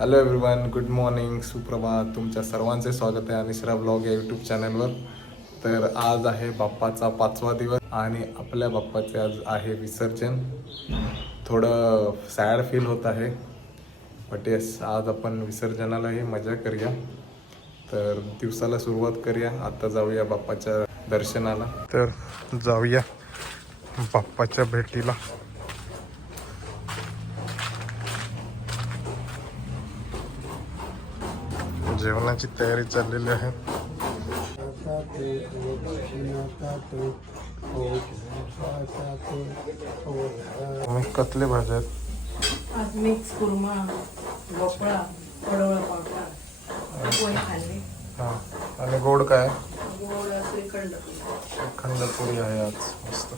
Hello everyone good morning सुप्रभात. तुमच्या सर्वांचे स्वागत आहे अनिश्रा ब्लॉग या यूट्यूब चॅनलवर तर आज आहे बाप्पाचा पाचवा दिवस आणि आपल्या बाप्पाचे आज आहे विसर्जन. थोडं सॅड फील होत आहे बट येस आज आपण विसर्जनालाही मजा करूया. तर दिवसाला सुरुवात करूया. आता जाऊया बाप्पाच्या दर्शनाला. तर जाऊया बाप्पाच्या भेटीला. जेवणाची तयारी चाललेली आहे. कसले भाज्या आहेत? मिक्स कुर्मा भोपळा पडवळ हा. आणि गोड काय? खंडपुरी आहे आज. मस्त.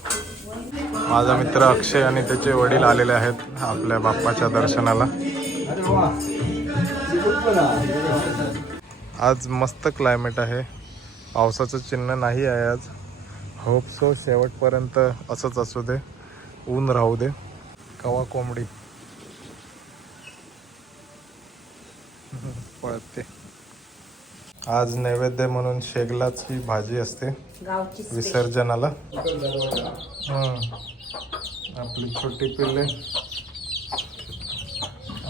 माझा मित्र अक्षय आणि त्याचे वडील आलेले आहेत आपल्या बाप्पाच्या दर्शनाला. आज मस्त क्लायमेट आहे. पावसाचं चिन्ह नाही आहे आज. होप सो शेवटपर्यंत असंच असू दे. ऊन राहू दे. कवा कोंबडी. पळते. आज नैवेद्य म्हणून शेगलाची भाजी असते. विसर्जनाला. आपली छोटी पिल्ले.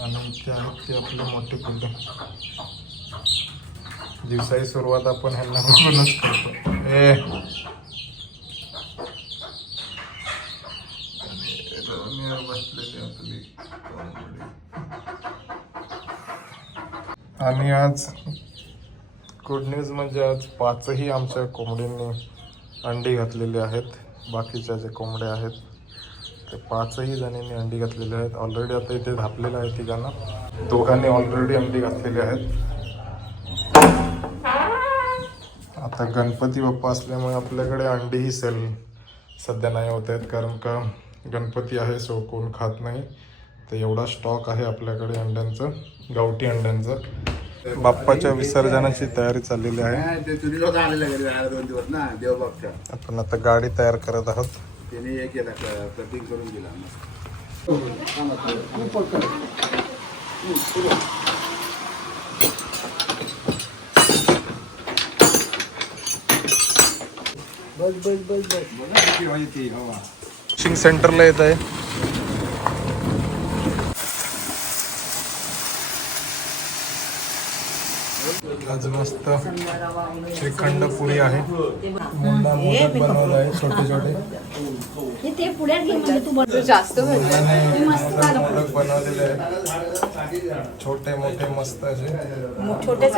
आणि इथे आहेत ते आपले मोठे पिल्ले. दिवसाची सुरुवात आपण ह्यांना बघूनच करतो. ए. आणि आज गुड न्यूज म्हणजे आज पाचही आमच्या कोंबडींनी अंडी घातलेली आहेत. बाकीच्या जे कोंबड्या आहेत ते पाचही जणींनी अंडी घातलेली आहेत. ऑलरेडी आता इथे धापलेलं आहे तिघांना. दोघांनी ऑलरेडी अंडी घातलेली आहेत. आता गणपती बाप्पा असल्यामुळे आपल्याकडे अंडीही सेल सध्या नाही होत आहेत कारण का गणपती आहे सो कोण खात नाही. तर एवढा स्टॉक आहे आपल्याकडे अंड्यांचं गावठी अंड्यांचं. बाप्पाच्या विसर्जनाची तयारी चाललेली आहे. आपण आता गाडी तयार करत आहोत. त्याने हे केलं कटिंग करून बस फिशिंग सेंटरला येत आहे. आज मस्त श्रीखंड पुरी आहे. मुंडा मोदक बनवला आहे छोटे छोटे. म्हणजे जास्त मोदक बनवलेले आहेत. छोटे मोठे मस्त असे. छोटेच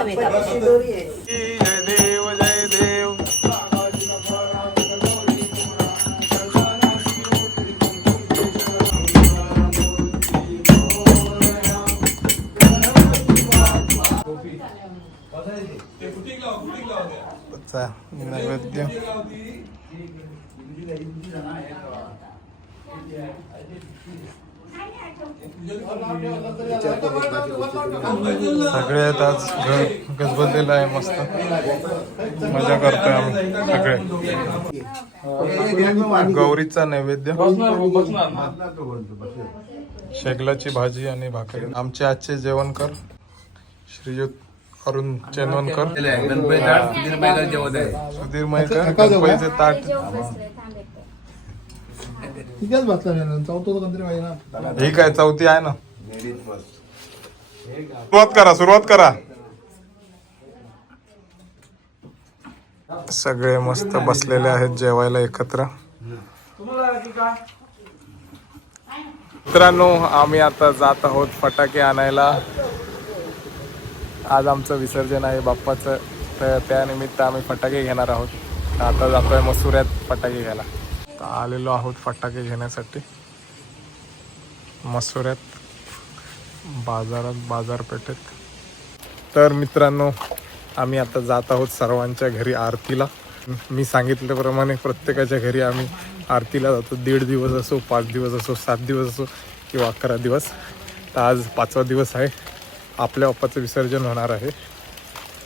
सगळे आज घर गजबजलेलं आहे मस्त. मजा करतोय आम्ही सगळे. गौरीचा नैवेद्य. शेगलाची भाजी आणि भाकरी. आमचे आजचे जेवण कर. श्रीयुत अरुण चेनवणकर सुधीर मयकर गणपतीचे ताट. तिथेच बसला नाही चौथं कोणतरी पाहिजे ना? ही काय चौथी आहे ना? सुरुवात करा सुरुवात करा. सगळे मस्त बसलेले आहेत जेवायला एकत्र. मित्रांनो आम्ही आता जात आहोत फटाके आणायला. आज आमचं विसर्जन आहे बाप्पाचं. तर त्यानिमित्त आम्ही फटाके घेणार आहोत. आता जातोय मसुऱ्यात फटाके घ्यायला. तर आलेलो आहोत फटाके घेण्यासाठी. मसुऱ्यात बाजारात बाजारपेठेत. तर मित्रांनो आम्ही आता जात आहोत सर्वांच्या घरी आरतीला. मी सांगितल्याप्रमाणे प्रत्येकाच्या घरी आम्ही आरतीला जातो. दीड दिवस असो पाच दिवस असो सात दिवस असो किंवा अकरा दिवस. तर आज पाचवा दिवस आहे. आपल्या बाप्पाचं विसर्जन होणार आहे.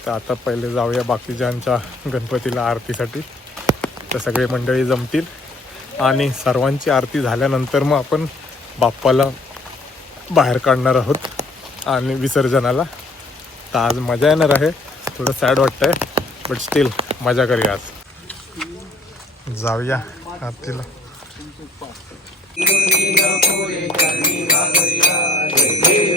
तर आता पहिले जाऊया बाकीच्यांच्या गणपतीला आरतीसाठी. तर सगळे मंडळी जमतील. आणि सर्वांची आरती झाल्यानंतर मग आपण बाप्पाला बाहेर काढणार आहोत आणि विसर्जनाला. तर आज मजा येणार आहे. थोडं सॅड वाटतंय बट स्टील मजा करूया आज. जाऊया आरतीला. जय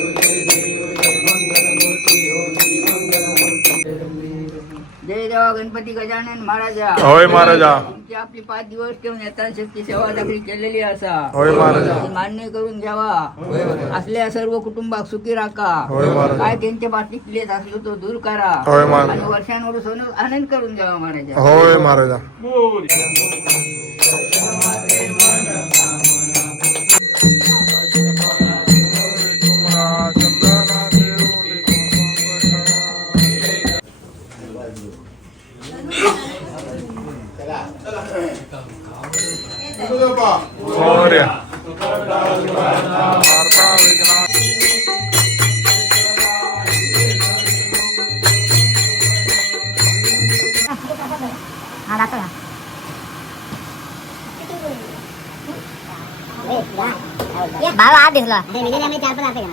देवा गणपती गजानन महाराजा. होय महाराजा. तुमची आपली पाच दिवस ठेवून यथाशक्ती सेवा सगळी केलेली असा. होय महाराजा. ती मान्य करून घ्यावा. असल्या सर्व कुटुंबाक सुखी राखा. होय महाराजा. काय त्यांच्या बाबतीत क्लेश असलो तो दूर करा. होय महाराजा. आणि वर्षांवर सोनं आनंद करून द्यावा महाराजा. होय महाराजा. भाव आठ दिसला चार पाच आते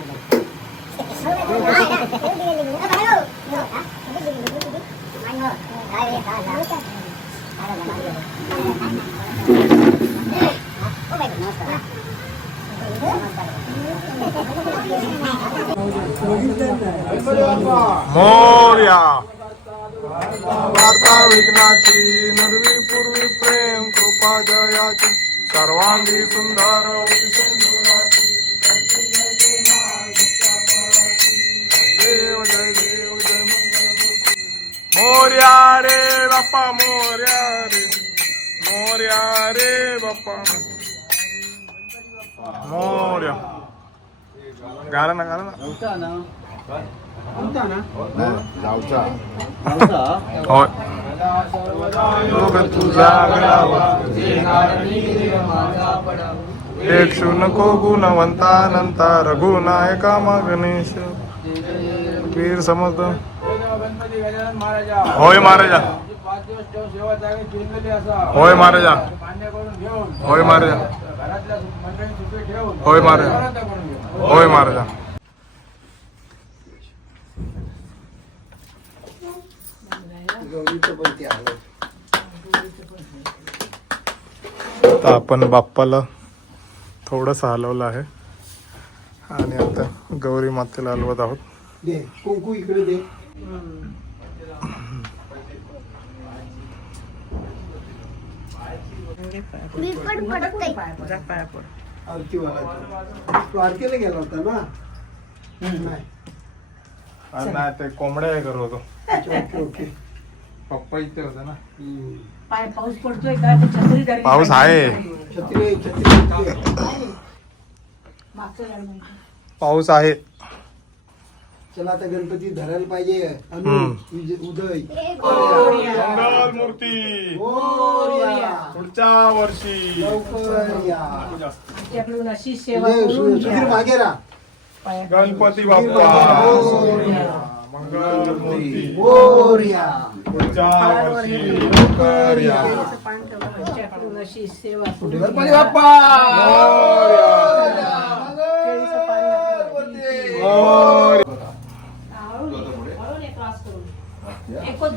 मोर्या वार्ता विघ्नाची नरवी पूर्वी प्रेम कृपा जयाची सर्वांगी सुंदर मोर्या रे बाप्पा मोर्या रे मोर्या रे बाप्पा मोर्या गाणं ना गाणं ना होय रोग तुझा गळावा एक नको गुणवंता नंता रघुनायका मा गणेश वीर समर्थ गणपती गजानन महाराजा. होय महाराजा. पाच दिवस ठेव सेवा जागे केलेली असा. होय महाराजा. मान्य करून घेऊन. होय महाराजा. घरातल्या मंडळी सुखी ठेवून. होय महाराजा. होय महाराजा. आता आपण बाप्पाला थोडंसं हलवलं आहे. आणि आता गौरी मातेला हलवत आहोत. दे कुंकू इकडे दे. आरतीवाला तू आरतीला गेला होता ना? नाही. नाही ते कोंबड्या करत होतो. ओके पप्पा इथे होता ना. पाय पाऊस पडतोय का? ते छत्री धरली पाऊस आहे. छत्री छत्री छत्री. मागचं झाड. पाऊस आहे. चला आता गणपती धरायला पाहिजे. अनु. विजय- उदय. मंगल मूर्ती मोरया. पुढच्या वर्षी. लवकर या आमच्याकडून अशी सेवा उदय, करून सुधीर घ्या. मागे राहा. पाया- गणपती बाप्पा. मंगल मूर्ती मोरया. पुढच्या वर्षी. लवकर या आमच्याकडून अशी सेवा करून गणपती घ्या. बाप्पा. मोरया.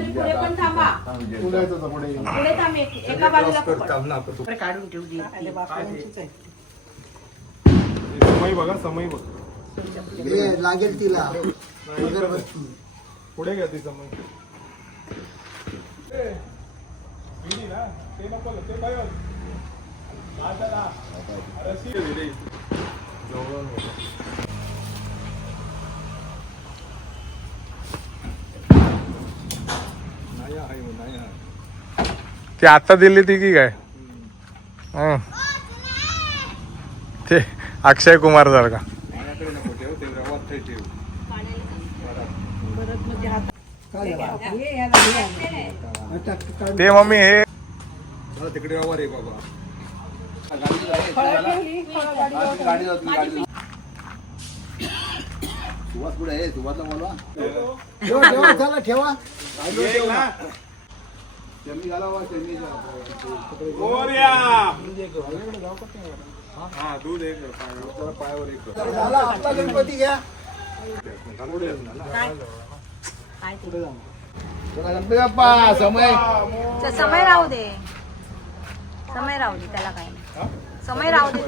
कोणतरी पुढे पण थांबा उद्याचं पुढे पुढे थांब एक- एका बाजूला पकड. काढून ठेवू दे. अरे बापरे, उंचीच आहे. समय बघा समय बघ हे लागेल तिला अगरबत्ती पुढे घ्या ती समय ए, विडी ना, ते नको, ते होत? आता ना. जवळून बघा. ती आता दिली ती की काय हं. ते अक्षय कुमार सारखा ते? हे हे. हा, मम्मी हे तिकडे व्यवहार आहे बाबा सुवास पुढे आहे सुवासला बोलवा ठेवा ठेवा गणपती घ्या. गणपती बाप्पा समय. समय राहू दे. समय राहू दे त्याला काही नाही. समय राहू दे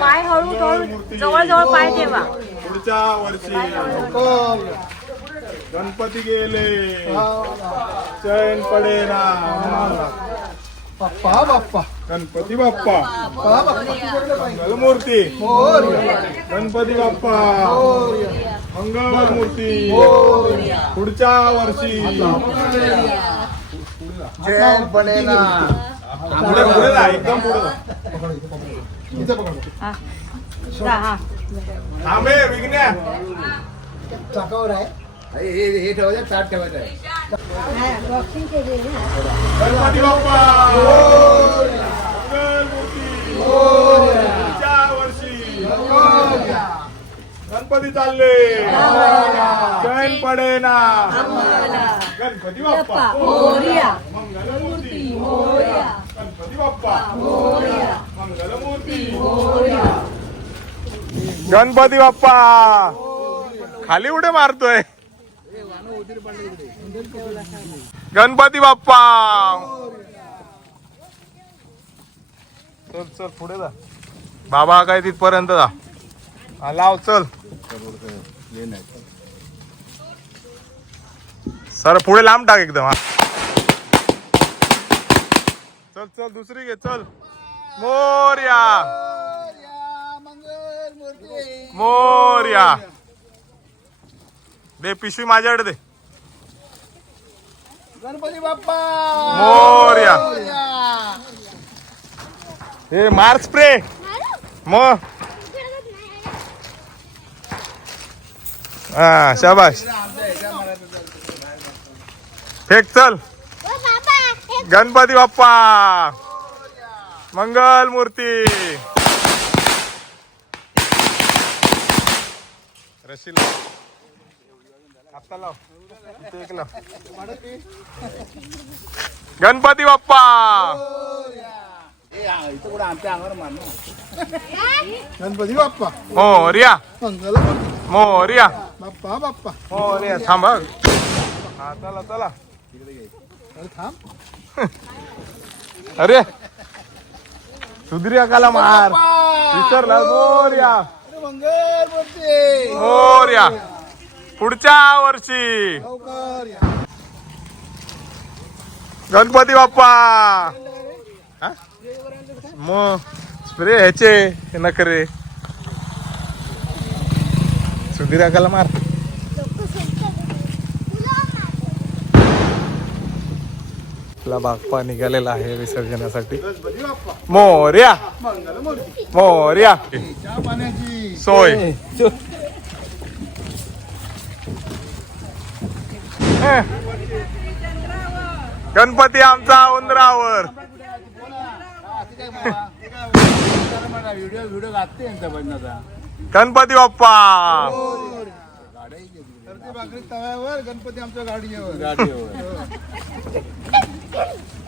पाय हळू हळू. जवळ जवळ पाय ठेवा. पुढच्या वर्षी. गणपती गेले. चैन पडे ना. बाप्पा बाप्पा. गणपती बाप्पा. मंगलमूर्ती. गणपती बाप्पा. मंगलमूर्ती पुढच्या वर्षी. चैन पडे ना पुढे पुढे एकदम पुढे हा. हा. थांबे विघ्न्या चाकावर आहे. हे हे- हे ठेवायचं ताट ठेवायचं आहे. गणपती बाप्पा. वर्षी. गणपती चालले. चैन पडे ना गणपती बाप्पा. मोरया. मंगलमूर्ती. गणपती बाप्पा. मंगलमूर्ती. गणपती बाप्पा! खाली उडे मारतोय. गणपती बाप्पा! चल चल पुढे जा. बाबा काय तिथपर्यंत जा. हा, लाव चल. सर पुढे लांब टाक एकदम हा. चल चल दुसरी घे चल. मोर्या. मोर्या. दे पिशवी माझ्याकडे दे. गणपती बाप्पा. मोर्या. हे मार स्प्रे मग हा शाबाश फेक चल. गणपती बाप्पा. मंगल मूर्ती रशी लाव आता लाव. इथे एक लाव. गणपती बाप्पा! आमच्या अंगावर मार गणपती बाप्पा. मोर्या मंगलमूर्ती मोर्या बाप्पा. बाप्पा मोर्या थांब हं. हा चला. चला अरे थांब. अरे सुधरिया काला मार. विसरला. मोर्या मंगलमूर्ती मोर्या पुढच्या वर्षी. या. गणपती बाप्पा. हा? मग स्प्रे ह्याचे हे नखरे सुधीर काला मार. आपला बाप्पा निघालेला आहे विसर्जनासाठी. मोर्या मोर्या सोय. गणपती आमचा उंदरावर. व्हिडिओ व्हिडिओ लागते यांच्या भजनाचा गणपती बाप्पा तव्यावर गणपती आमच्या गाडीवर गाडीवर.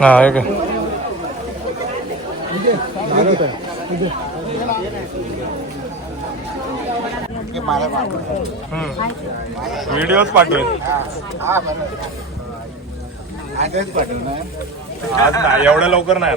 हा हे काय व्हिडिओच पाठवेल. आजच आज नाही एवढ्या लवकर नाही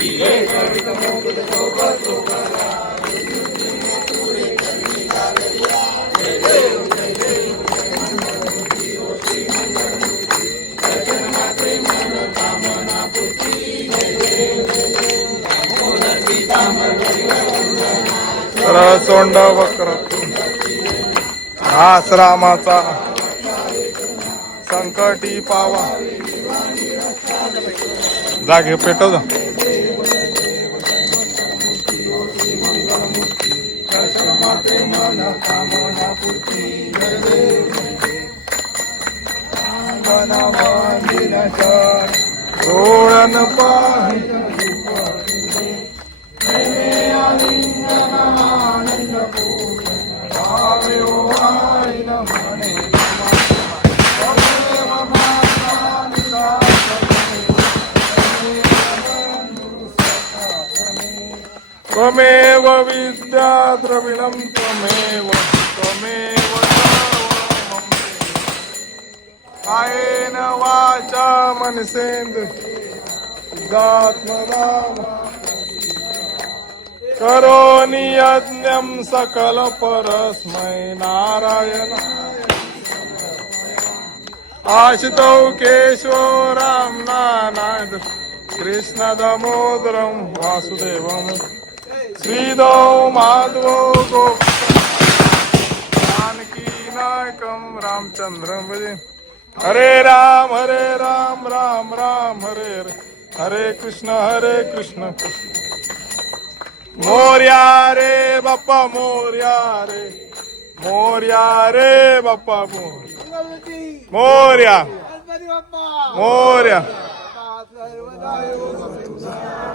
येणार सोंड वक्र. आश्रामाचा संकटी पावा. जागे पेटव जा. डोळ्यान पाहि त्वमेव विद्या द्रविणं त्वमेव त्वमेव कायेन वाचा मनसेन्द्र करोनि यज्ञं सकल परस्मै नारायण। आशितौ केशो रामनाथ कृष्ण दामोदरं वासुदेवम्। श्रीदौ माधवो गोप जानकी नायकं रामचन्द्रं भजे हरे राम हरे राम राम राम हरे हरे। हरे कृष्ण हरे कृष्ण। मोर्या रे बाप्पा मोर्या रे। मोर्या रे बाप्पा मोर मोर्या। मोर्या।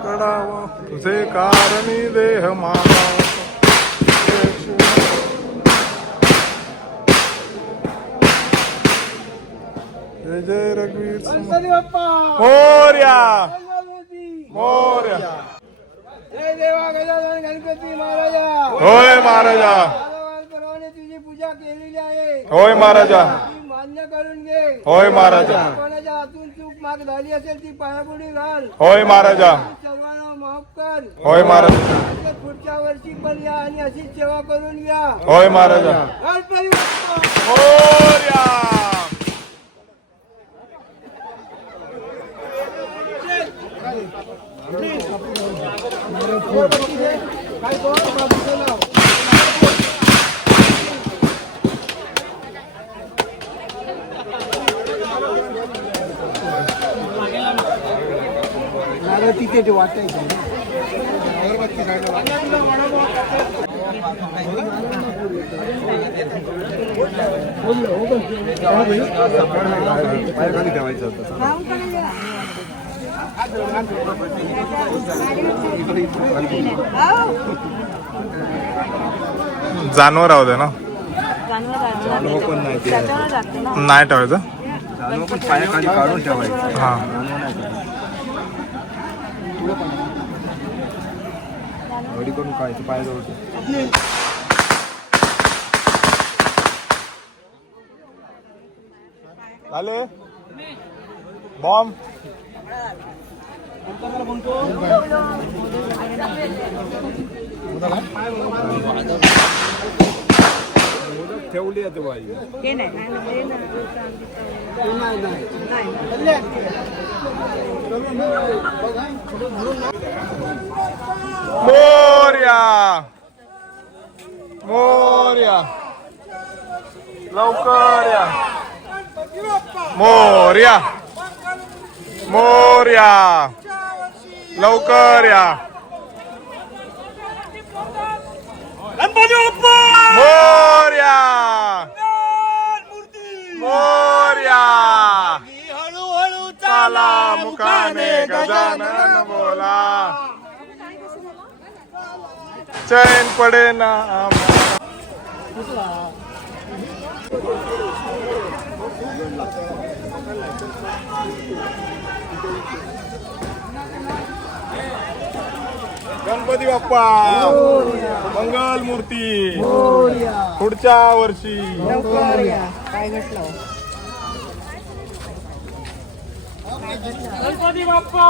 कडावा तुझे कारणी देह मागा जय जय रघुवीर. मोर्या! मोर्या! जय देवा गजानन गणपती महाराजा! होय महाराजा! तुझी पूजा केलेली आहे. होय महाराजा! ती करून घे. होय महाराजा. कोणाच्या हातून चूक माग झाली असेल ती पायापुढे घाल. होय महाराजा. सर्वांना माफ कर. होय महाराजा. पुढच्या वर्षी पण या आणि अशीच सेवा करून घ्या होय महाराजा. गणपती बाप्पा मोर्या तिथे ते. वाटायचं जानवर दे ना. नाही ठेवायचं? पायाखाली काढून ठेवायचं. हा. घडी करून काय? पायाजवळ झाले? बॉम्ब. ठेवली आहे बाई. ते नाही नाही, नाही, नाही. मोर्या. मोर्या. लवकर या. मोर्या. मोर्या. लवकर या. मोर्या मोर्या हळूहळू चाला मुखाने गजानन बोला चैन पडे ना. गणपती बाप्पा. मंगल मूर्ती पुढच्या वर्षी. गणपती बाप्पा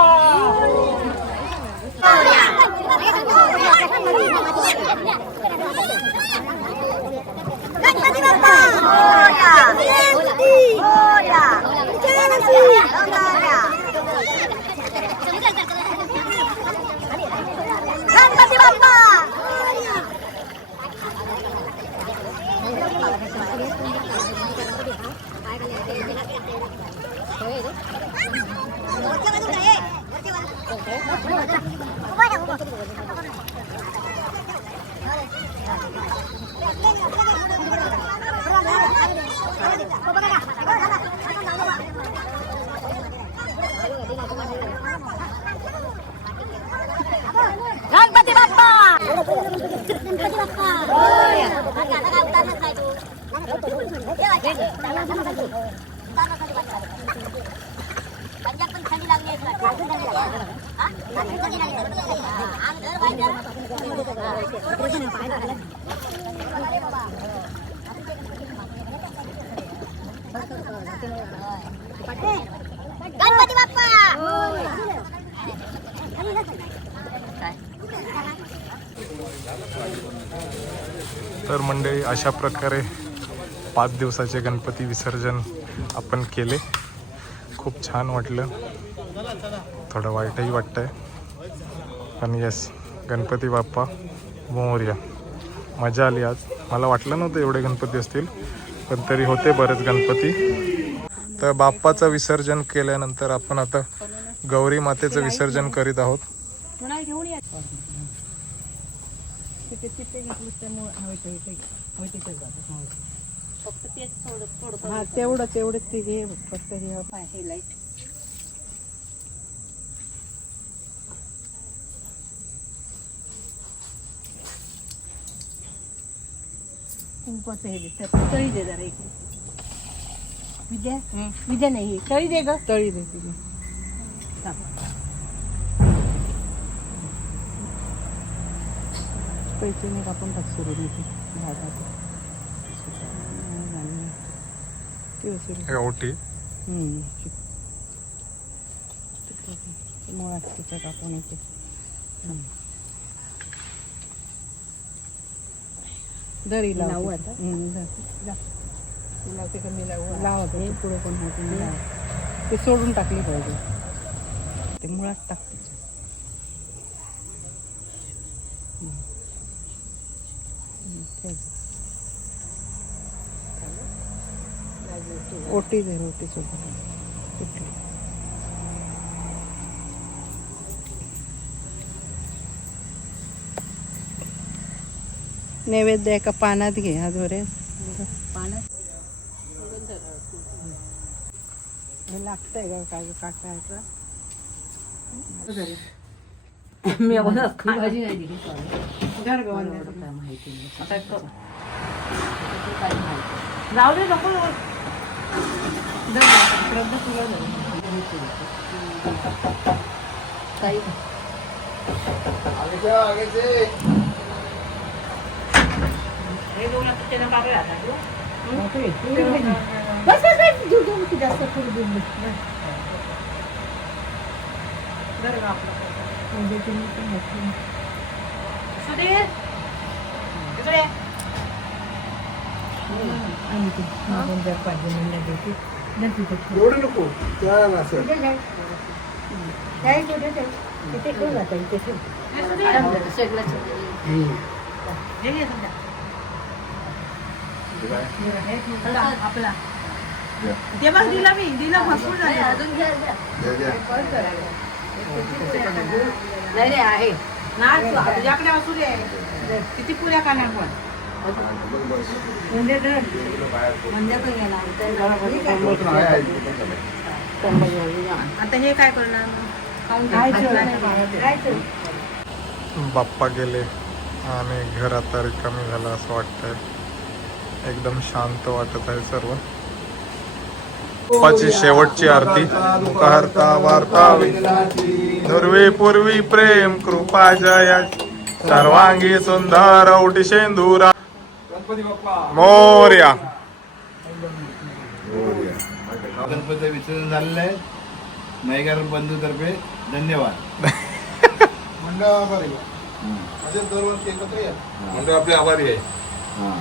गणपती बाप्पा मोरया. मोरया. मोरया. गणपती बाप्पा गणपती बाप्पा गणपती बाप्पा आता काय उतरणार नाही तू पंजाब पण थंडी लागली आहे तुला. अजून थंडी लागली आहे. हा? अजून थंडी लागली आहे. हा, आम घर बाहेर गणपती बाप्पा तर मंडळी अशा प्रकारे पाच दिवसाचे गणपती विसर्जन आपण केले. खूप छान वाटलं. थोडं वाईटही वाटतंय. पण येस गणपती बाप्पा मोर्या. मजा आली आज. मला वाटलं नव्हतं एवढे गणपती असतील पण तरी होते बरेच गणपती. तर बाप्पाचं विसर्जन केल्यानंतर आपण आता गौरी मातेचं विसर्जन करीत आहोत. या तिथे तिथे घेतलीस त्यामुळे हवे ते इथे हवे तिथे जातं फक्त तेच थोडं थोडं हा तेवढं तेवढं ते घे फक्त हे हे. लाइट कुंकवाचं हे दे तळी दे जरा एक विद्या? विद्या नाही तळी दे ग. तळी दे तिथे. पैसे नाही आपण टाक सुरू देते हे मुळात तिच्या कापून येते दरी लावू आता? लावते का मी लावू? लावते. पुढे होते मी. ते सोडून टाकली पाहिजे. ते मुळात टाकते. ओटी दे रोटी सोबत. ओटी नैवेद्य एका पानात घे हा दोरे पानात. हे लागतंय का काय काटायचं मी भाजी नाही दिली. जाऊ दे नको. श्रद्धा तुला काही बस बस बस दूध दूध की जास्त थोडी दूध दे. बस. बरं का आपलं म्हणजे तुम्ही पण मोठी. आणि ते देते. एवढं नको त्या असं तिथे जाय. जाय कुठे जाय. तिथे ठेव आता, इथे ठेव. सगळंच हे घे समजा. ठेव. आपला दिला मी दिला भरपूर झाले अजून घ्या घ्या. द्या, द्या. नाही नाही आहे ना तू- तुझ्याकडे असू दे किती पुऱ्या काना पण म्हणजे. म्हणजे. आता हे काय करणार. बाप्पा गेले आणि घर आता रिकामी झालं असं वाटतंय. एकदम शांत वाटत आहे सर्व. बाप्पाची शेवटची आरती. मुखारता वार्तावी. दुर्वी पूर्वी प्रेम कृपा जया. सर्वांगी सुंदर औटी शेंदुरा मोर्या गणपती विसर्जन झालेलं आहे नायगार बंधूतर्फे धन्यवाद मंडळ आभारी असेच दरवर्षी एकत्र या म्हणजे आपले आभारी आहे हा